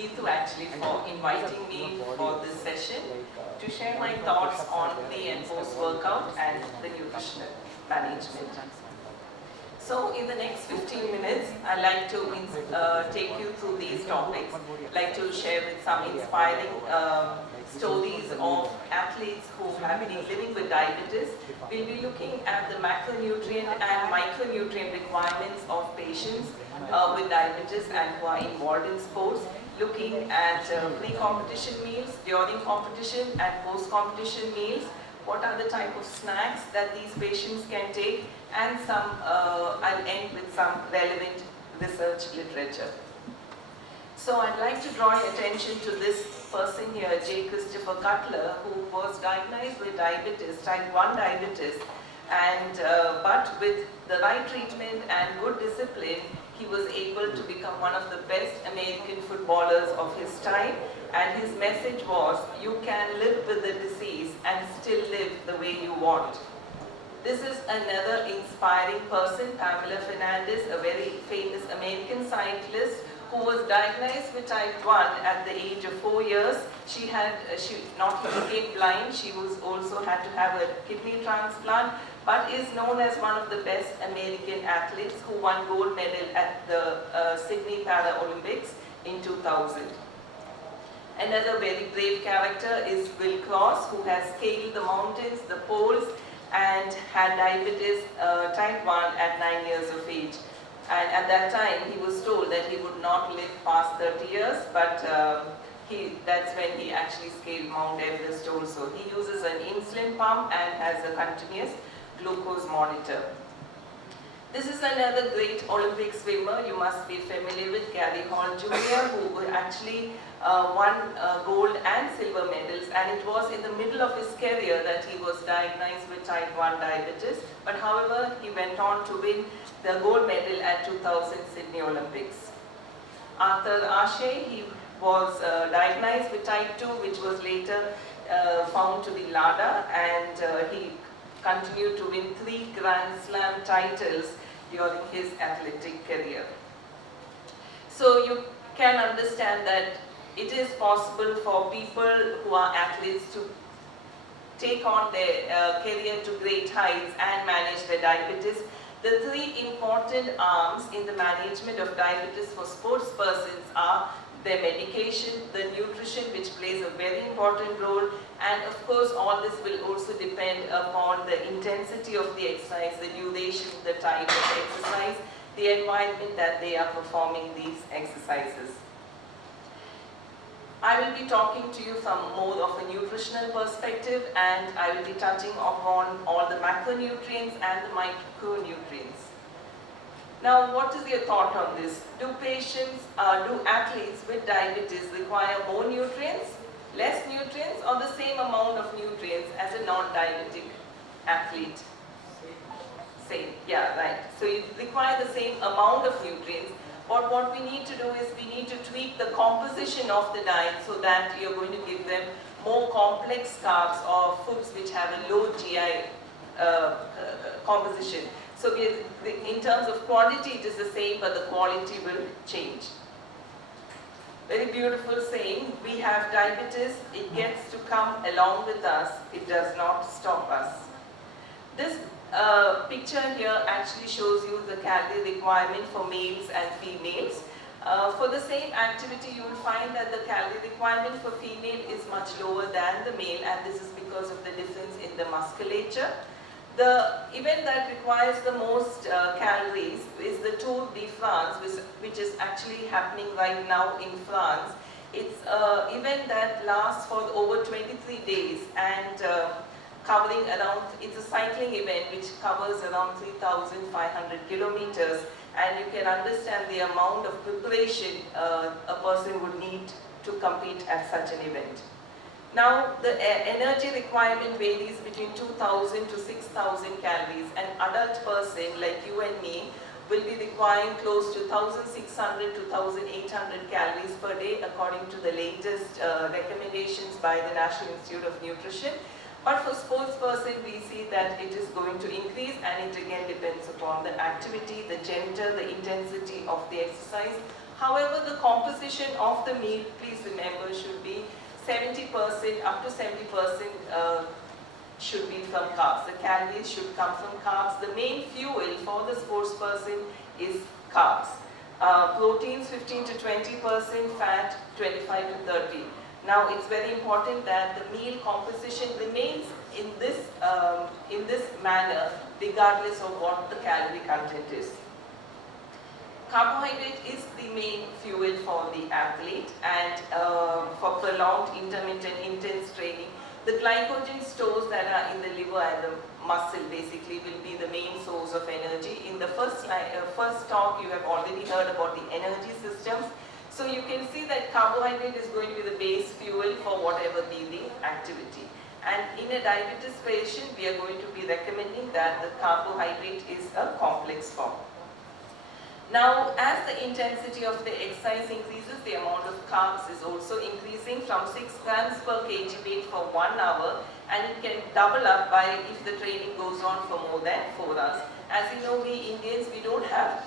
Neetu actually for inviting me for this session to share my thoughts on pre and post workout and the nutritional management. So in the next 15 minutes, I'd like to take you through these topics. I'd like to share with some inspiring stories of athletes who have been living with diabetes. We'll be looking at the macronutrient and micronutrient requirements of patients with diabetes and who are involved in sports, looking at pre-competition meals, during competition and post-competition meals, what are the type of snacks that these patients can take, and I'll end with some relevant research literature. So I'd like to draw your attention to this person here, J. Christopher Cutler, who was diagnosed with diabetes, type 1 diabetes, and but with the right treatment and good discipline, he was able to become one of the best American footballers of his time. And his message was, you can live with the disease and still live the way you want. This is another inspiring person, Pamela Fernandez, a very famous American cyclist who was diagnosed with type 1 at the age of 4 years. She not became blind, she also had to have a kidney transplant, but is known as one of the best American athletes who won gold medal at the Sydney Paralympics in 2000. Another very brave character is Will Cross, who has scaled the mountains, the poles, and had diabetes type 1 at 9 years of age. And at that time, he was told that he would not live past 30 years, but that's when he actually scaled Mount Everest also. He uses an insulin pump and has a continuous glucose monitor. This is another great Olympic swimmer you must be familiar with, Gary Hall Jr., who actually won gold and silver medals, and it was in the middle of his career that he was diagnosed with type 1 diabetes, but however he went on to win the gold medal at 2000 Sydney Olympics. Arthur Ashe, he was diagnosed with type 2, which was later found to be LADA, and he continued to win 3 Grand Slam titles during his athletic career. So you can understand that it is possible for people who are athletes to take on their career to great heights and manage their diabetes. The 3 important arms in the management of diabetes for sports persons are their medication, the nutrition, which plays a very important role, and of course all this will also depend upon the intensity of the exercise, the duration, the type of exercise, the environment that they are performing these exercises. I will be talking to you from more of a nutritional perspective, and I will be touching upon all the macronutrients and the micronutrients. Now, what is your thought on this? Do athletes with diabetes require more nutrients, less nutrients, or the same amount of nutrients as a non-diabetic athlete? Same, yeah, right. So you require the same amount of nutrients, but what we need to do is we need to tweak the composition of the diet so that you're going to give them more complex carbs or foods which have a low GI composition. So in terms of quantity it is the same, but the quality will change. Very beautiful saying, we have diabetes, it gets to come along with us, it does not stop us. This picture here actually shows you the calorie requirement for males and females. For the same activity, you will find that the calorie requirement for female is much lower than the male, and this is because of the difference in the musculature. The event that requires the most calories is the Tour de France, which is actually happening right now in France. It's an event that lasts for over 23 days and covering around, it's a cycling event which covers around 3,500 kilometers, and you can understand the amount of preparation a person would need to compete at such an event. Now, the energy requirement varies between 2,000 to 6,000 calories. An adult person like you and me will be requiring close to 1,600 to 1,800 calories per day according to the latest recommendations by the National Institute of Nutrition. But for sports person, we see that it is going to increase, and it again depends upon the activity, the gender, the intensity of the exercise, However, the composition of the meal, please remember, should be 70%, up to 70% should be from carbs. The calories should come from carbs. The main fuel for the sports person is carbs. Proteins 15 to 20%, fat 25 to 30. Now it's very important that the meal composition remains in this manner regardless of what the calorie content is. Carbohydrate is the main fuel for the athlete, and for prolonged intermittent intense training, the glycogen stores that are in the liver and the muscle basically will be the main source of energy. In the first talk, you have already heard about the energy systems. So you can see that carbohydrate is going to be the base fuel for whatever be the activity. And in a diabetes patient, we are going to be recommending that the carbohydrate is a complex form. Now, as the intensity of the exercise increases, the amount of carbs is also increasing from 6 grams per kg weight for 1 hour, and it can double up by if the training goes on for more than 4 hours. As you know, we Indians, we don't have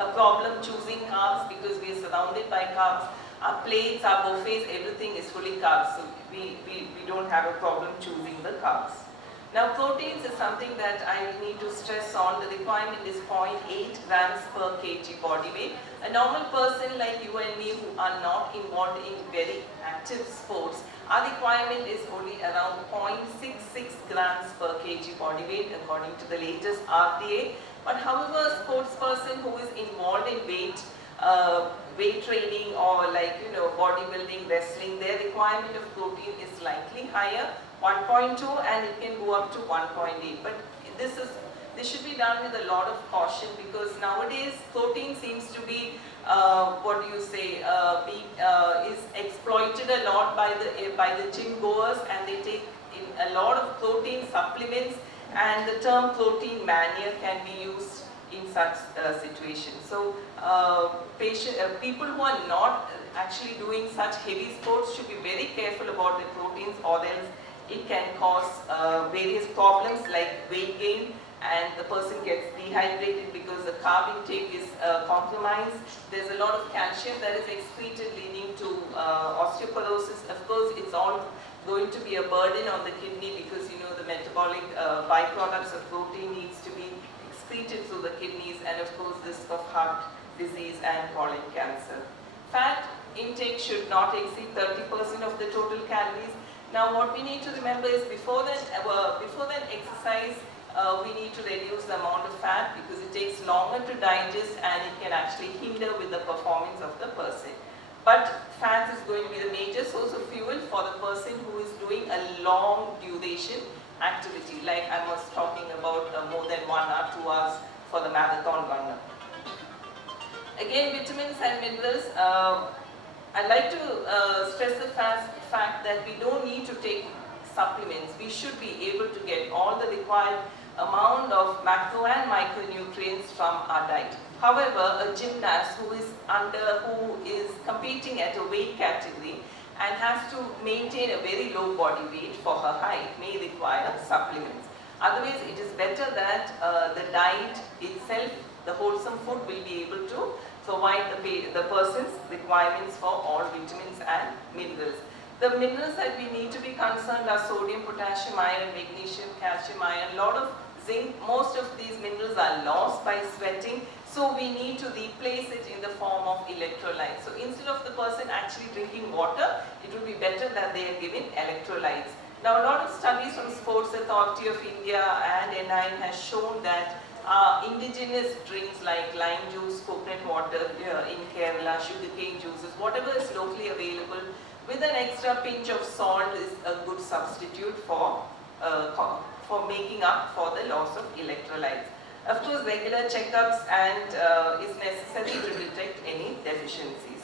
a problem choosing carbs because we are surrounded by carbs. Our plates, our buffets, everything is fully carbs, so we don't have a problem choosing the carbs. Now, proteins is something that I need to stress on. The requirement is 0.8 grams per kg body weight. A normal person like you and me who are not involved in very active sports, our requirement is only around 0.66 grams per kg body weight according to the latest RDA. But however, a sports person who is involved in weight training or bodybuilding, wrestling, their requirement of protein is slightly higher, 1.2, and it can go up to 1.8. But this should be done with a lot of caution because nowadays protein seems to be is exploited a lot by the gym goers, and they take in a lot of protein supplements, and the term protein mania can be used in such situations. So people who are not actually doing such heavy sports should be very careful about the proteins, or else it can cause various problems like weight gain, and the person gets dehydrated because the carb intake is compromised. There's a lot of calcium that is excreted leading to osteoporosis. Of course, it's all going to be a burden on the kidney because the metabolic byproducts of protein needs to be excreted through the kidneys, and of course risk of heart disease and colon cancer. Fat intake should not exceed 30% of the total calories. Now what we need to remember is before that exercise, we need to reduce the amount of fat because it takes longer to digest and it can actually hinder with the performance of the person. But fat is going to be the major source of fuel for the person who is doing a long duration activity, like I was talking about more than 1 or 2 hours for the marathon runner. Again, vitamins and minerals. I'd like to stress the fact that we don't need to take supplements. We should be able to get all the required amount of macro and micronutrients from our diet. However, a gymnast who is competing at a weight category and has to maintain a very low body weight for her height may require supplements. Otherwise, it is better that the diet itself, the wholesome food, will be able to provide the person's requirements for all vitamins and minerals. The minerals that we need to be concerned are sodium, potassium, iron, magnesium, calcium, iron, a lot of zinc. Most of these minerals are lost by sweating, so we need to replace it in the form of electrolytes. So instead of the person actually drinking water, it would be better that they are given electrolytes. Now, a lot of studies from Sports Authority of India and NIN has shown that indigenous drinks like lime juice, coconut water in Kerala, sugarcane juices, whatever is locally available, with an extra pinch of salt is a good substitute for making up for the loss of electrolytes. Of course, regular checkups is necessary to detect any deficiencies.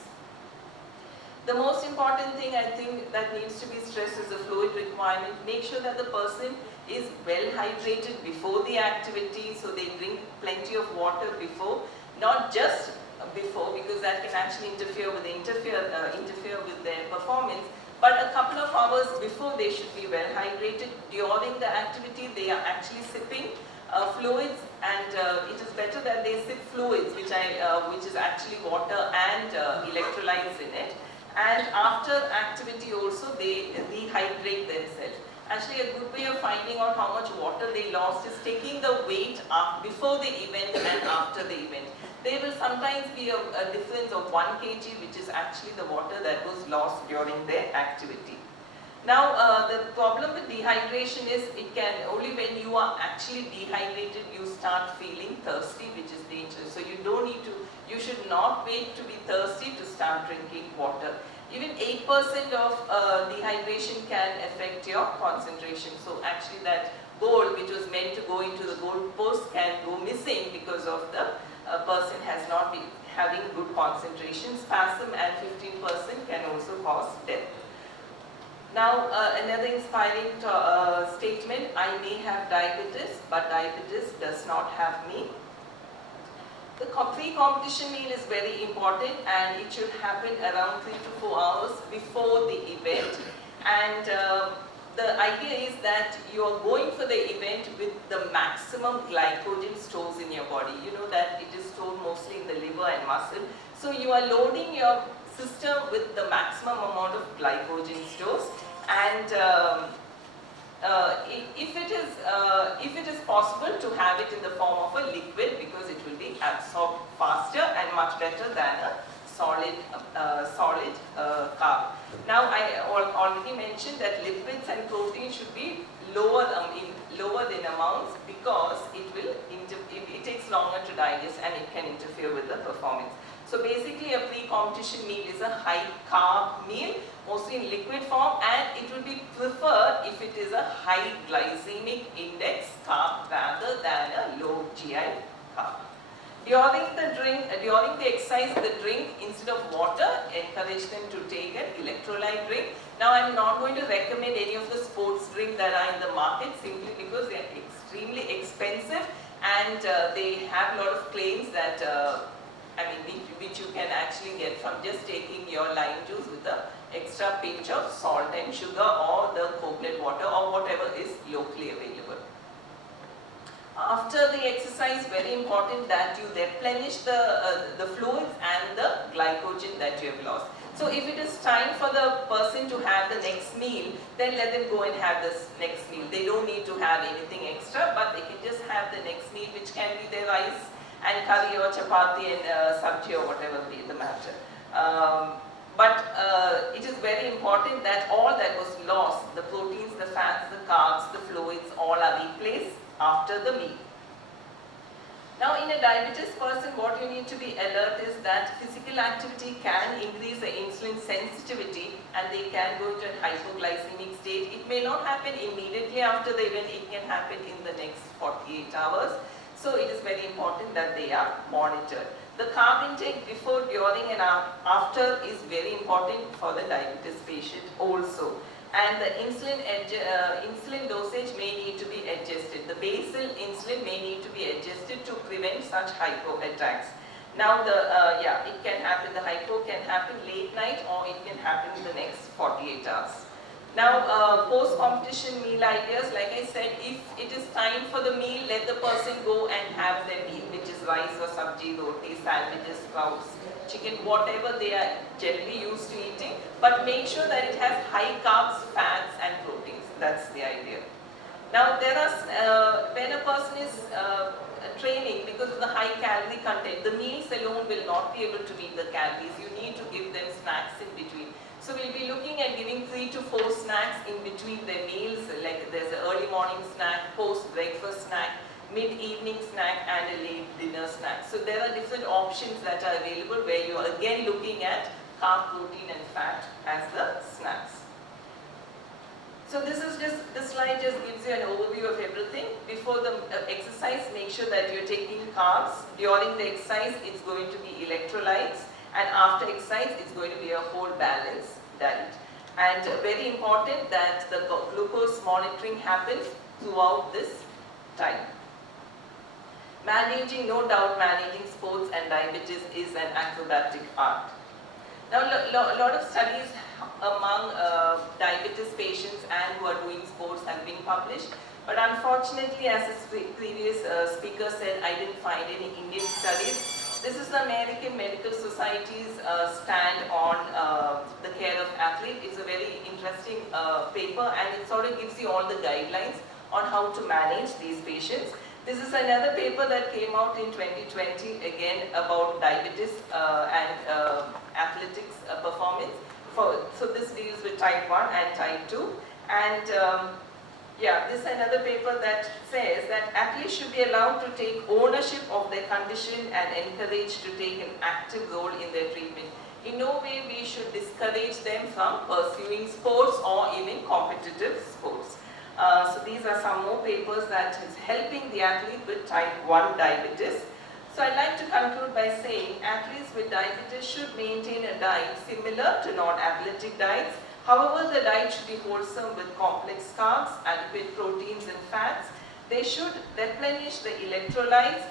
The most important thing I think that needs to be stressed is the fluid requirement. Make sure that the person is well hydrated before the activity, so they drink plenty of water before, not just before, because that can actually interfere with their performance. But a couple of hours before, they should be well hydrated. During the activity, they are actually sipping fluids, and it is better that they sip fluids, which is actually water and electrolytes in it. And after activity also they rehydrate themselves. Actually, a good way of finding out how much water they lost is taking the weight before the event and after the event. There will sometimes be a difference of 1 kg, which is actually the water that was lost during their activity. Now, the problem with dehydration is it can only when you are actually dehydrated you start feeling thirsty, which is dangerous. So you don't need to, you should not wait to be thirsty to start drinking water. Even 8% of dehydration can affect your concentration. So actually that goal which was meant to go into the goal post can go missing because of the person has not been having good concentration. Spasm and 15% can also cause death. Now, another inspiring statement, I may have diabetes, but diabetes does not have me. The pre-competition meal is very important and it should happen around 3 to 4 hours before the event. And the idea is that you are going for the event with the maximum glycogen stores in your body. You know that it is stored mostly in the liver and muscle. So you are loading your system with the maximum amount of glycogen stores, and if it is possible to have it in the form of a liquid, because it will be absorbed faster and much better than a solid carb. Now I already mentioned that lipids and protein should be lower in amounts, because it takes longer to digest and it can interfere with the performance. So basically a pre-competition meal is a high carb meal, mostly in liquid form, and it will be preferred if it is a high glycemic index carb rather than a low GI carb. During the exercise, the drink, instead of water, encourage them to take an electrolyte drink. Now I am not going to recommend any of the sports drinks that are in the market, simply because they are extremely expensive and they have a lot of claims that which you can actually get from just taking your lime juice with the extra pinch of salt and sugar, or the coconut water, or whatever is locally available. After the exercise, very important that you replenish the fluids and the glycogen that you have lost. So if it is time for the person to have the next meal, then let them go and have this next meal. They don't need to have anything extra, but they can just have the next meal, which can be their rice and curry or chapati and sabji or whatever be the matter. But it is very important that all that was lost, the proteins, the fats, the carbs, the fluids, all are replaced after the meal. Now in a diabetes person, what you need to be alert is that physical activity can increase the insulin sensitivity and they can go into a hypoglycemic state. It may not happen immediately after the event, it can happen in the next 48 hours. So it is very important that they are monitored. The carb intake before, during and after is very important for the diabetes patient also. And the insulin dosage may need to be adjusted. The basal insulin may need to be adjusted to prevent such hypo attacks. Now it can happen, the hypo can happen late night, or it can happen in the next 48 hours. Now, post-competition meal ideas, like I said, if it is time for the meal, let the person go and have their meal, which is rice or sabji, roti, sandwiches, sprouts, chicken, whatever they are generally used to eating, but make sure that it has high carbs, fats and proteins. That's the idea. Now, there are, when a person is training, because of the high calorie content, the meals alone will not be able to meet the calories. You need to give them snacks in between. So we'll be looking at giving 3 to 4 snacks in between their meals, like there's an early morning snack, post-breakfast snack, mid-evening snack and a late dinner snack. So there are different options that are available where you are again looking at carb, protein and fat as the snacks. So this slide just gives you an overview of everything. Before the exercise, make sure that you're taking carbs. During the exercise, it's going to be electrolytes. And after exercise, it's going to be a whole balanced diet. And very important that the glucose monitoring happens throughout this time. No doubt managing sports and diabetes is an acrobatic art. Now a lot of studies among diabetes patients and who are doing sports have been published. But unfortunately, as the previous speaker said, I didn't find any Indian studies. This is the American Medical Society's stand on the care of athlete. It's a very interesting paper, and it sort of gives you all the guidelines on how to manage these patients. This is another paper that came out in 2020, again about diabetes and athletics performance. So this deals with type 1 and type 2. And yeah, this is another paper that says that athletes should be allowed to take ownership of their condition and encouraged to take an active role in their treatment. In no way we should discourage them from pursuing sports or even competitive sports. So these are some more papers that is helping the athlete with type 1 diabetes. So I'd like to conclude by saying athletes with diabetes should maintain a diet similar to non-athletic diets. However, the diet should be wholesome with complex carbs, adequate proteins and fats. They should replenish the electrolytes,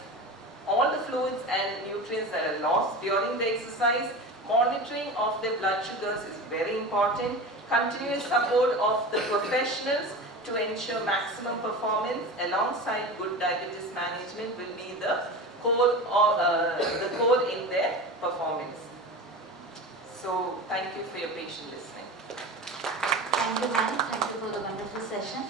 all the fluids and nutrients that are lost during the exercise. Monitoring of their blood sugars is very important. Continuous support of the professionals to ensure maximum performance alongside good diabetes management will be the core in their performance. So thank you for your patient listening. Thank you, ma'am. Thank you for the wonderful session.